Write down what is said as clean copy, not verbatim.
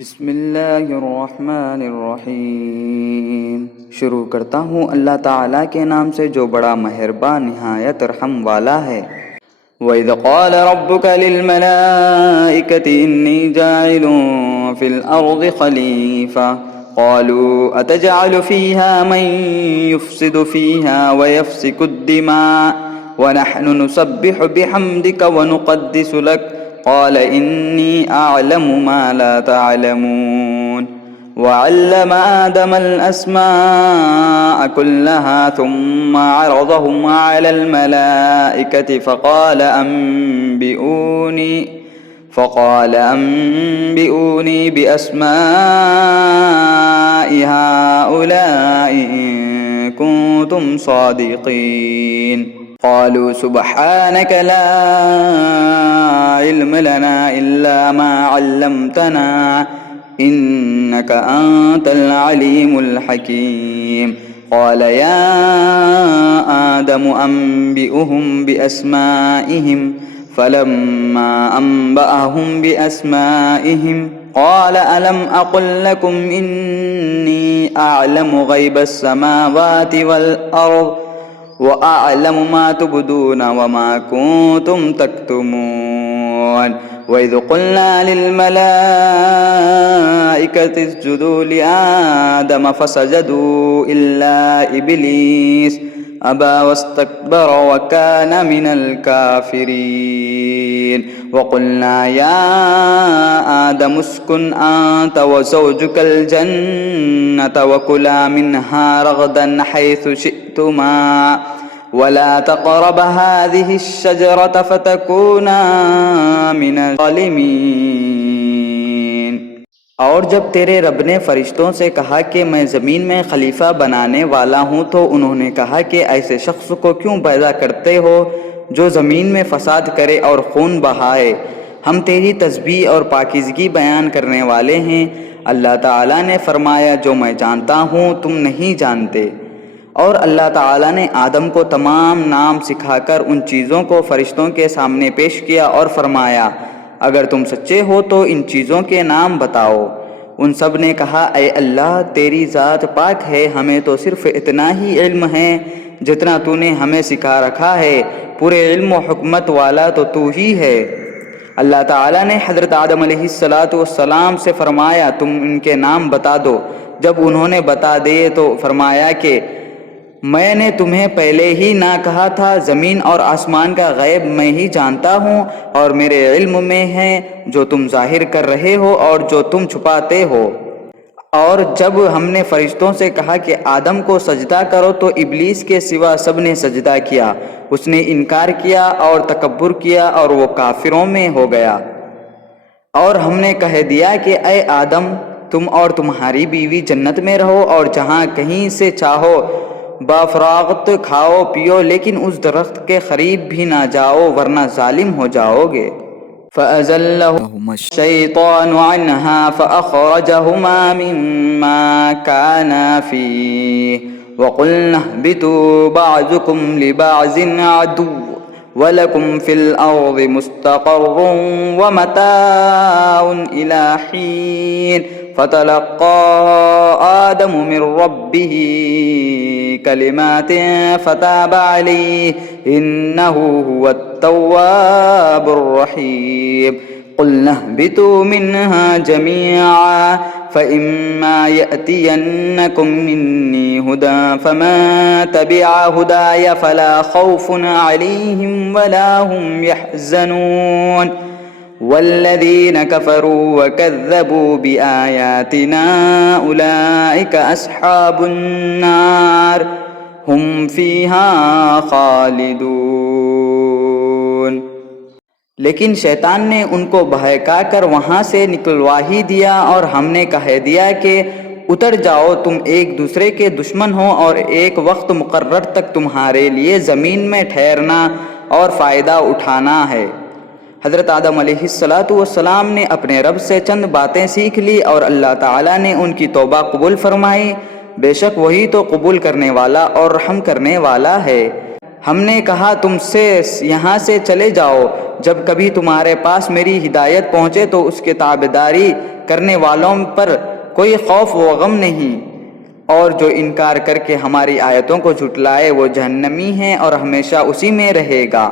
بسم اللہ الرحمن الرحیم۔ شروع کرتا ہوں اللہ تعالیٰ کے نام سے جو بڑا مہربان نہایت رحم والا ہے۔ وَإِذْ قَالَ رَبُّكَ لِلْمَلَائِكَةِ إِنِّي جَاعِلٌ فِي الْأَرْضِ خَلِيفَةً قَالُوا أَتَجْعَلُ فِيهَا مَن يُفْسِدُ فِيهَا وَيَسْفِكُ الدِّمَاءَ وَنَحْنُ نُسَبِّحُ بِحَمْدِكَ وَنُقَدِّسُ لَكَ قال إني أعلم ما لا تعلمون وعلم آدم الأسماء كلها ثم عرضهم على الملائكة فقال أنبئوني بأسماء هؤلاء إن كنتم صادقين قالوا سبحانك لا علم لنا إلا ما علمتنا إنك أنت العليم الحكيم قال يا آدم أنبئهم بأسمائهم فلما أنبأهم بأسمائهم قال ألم أقل لكم إني أعلم غيب السماوات والأرض وَأَعْلَمُ مَا تُبْدُونَ وَمَا كُنتُمْ تَكْتُمُونَ وَإِذْ قُلْنَا لِلْمَلَائِكَةِ اسْجُدُوا لِآدَمَ فَسَجَدُوا إِلَّا إِبْلِيسَ أَبَى وَاسْتَكْبَرَ وَكَانَ مِنَ الْكَافِرِينَ وَقُلْنَا يَا آدَمُ اسْكُنْ أَنْتَ وَزَوْجُكَ الْجَنَّةَ وَكُلَا مِنْهَا رَغَدًا حَيْثُ شِئْتُمَا وَلَا تَقْرَبَا هَٰذِهِ الشَّجَرَةَ فَتَكُونَا مِنَ الظَّالِمِينَ۔ اور جب تیرے رب نے فرشتوں سے کہا کہ میں زمین میں خلیفہ بنانے والا ہوں تو انہوں نے کہا کہ ایسے شخص کو کیوں پیدا کرتے ہو جو زمین میں فساد کرے اور خون بہائے؟ ہم تیری تسبیح اور پاکیزگی بیان کرنے والے ہیں۔ اللہ تعالیٰ نے فرمایا جو میں جانتا ہوں تم نہیں جانتے۔ اور اللہ تعالیٰ نے آدم کو تمام نام سکھا کر ان چیزوں کو فرشتوں کے سامنے پیش کیا اور فرمایا اگر تم سچے ہو تو ان چیزوں کے نام بتاؤ۔ ان سب نے کہا اے اللہ تیری ذات پاک ہے، ہمیں تو صرف اتنا ہی علم ہے جتنا تو نے ہمیں سکھا رکھا ہے، پورے علم و حکمت والا تو تو ہی ہے۔ اللہ تعالیٰ نے حضرت آدم علیہ السلام سے فرمایا تم ان کے نام بتا دو۔ جب انہوں نے بتا دیے تو فرمایا کہ میں نے تمہیں پہلے ہی نہ کہا تھا زمین اور آسمان کا غیب میں ہی جانتا ہوں اور میرے علم میں ہے جو تم ظاہر کر رہے ہو اور جو تم چھپاتے ہو۔ اور جب ہم نے فرشتوں سے کہا کہ آدم کو سجدہ کرو تو ابلیس کے سوا سب نے سجدہ کیا، اس نے انکار کیا اور تکبر کیا اور وہ کافروں میں ہو گیا۔ اور ہم نے کہہ دیا کہ اے آدم تم اور تمہاری بیوی جنت میں رہو اور جہاں کہیں سے چاہو بافراغت کھاؤ پیو لیکن اس درخت کے قریب بھی نہ جاؤ ورنہ ظالم ہو جاؤ گے۔ فَأَزَلَّهُمَا الشَّيْطَانُ عَنْهَا فَأَخْرَجَهُمَا مِمَّا كَانَا فِيهِ وَقُلْنَا اهْبِطُوا بَعْضُكُمْ لِبَعْضٍ عَدُوٌّ وَلَكُمْ فِي الْأَرْضِ مُسْتَقَرٌّ وَمَتَاعٌ إِلَىٰ حِينٍ فَتَلَقَّىٰ آدَمُ مِن رَّبِّهِ كَلِمَاتٍ فَتَابَ عَلَيْهِ إِنَّهُ هُوَ التَّوَّابُ الرَّحِيمُ قُلْنَا اهْبِطُوا مِنْهَا جَمِيعًا فَإِمَّا يَأْتِيَنَّكُم مِّنِّي هُدًى فَمَن تَبِعَ هُدَايَ فَلَا خَوْفٌ عَلَيْهِمْ وَلَا هُمْ يَحْزَنُونَ وَالَّذِينَ كَفَرُوا وَكَذَّبُوا بِآيَاتِنَا أُولَٰئِكَ أَصْحَابُ النَّارِ هُمْ فِيهَا خَالِدُونَ۔ لیکن شیطان نے ان کو بہکا کر وہاں سے نکلوا ہی دیا اور ہم نے کہہ دیا کہ اتر جاؤ تم ایک دوسرے کے دشمن ہو اور ایک وقت مقرر تک تمہارے لیے زمین میں ٹھہرنا اور فائدہ اٹھانا ہے۔ حضرت آدم علیہ السلام نے اپنے رب سے چند باتیں سیکھ لی اور اللہ تعالیٰ نے ان کی توبہ قبول فرمائی، بے شک وہی تو قبول کرنے والا اور رحم کرنے والا ہے۔ ہم نے کہا تم سے یہاں سے چلے جاؤ، جب کبھی تمہارے پاس میری ہدایت پہنچے تو اس کے تابعداری کرنے والوں پر کوئی خوف و غم نہیں، اور جو انکار کر کے ہماری آیتوں کو جھٹلائے وہ جہنمی ہے اور ہمیشہ اسی میں رہے گا۔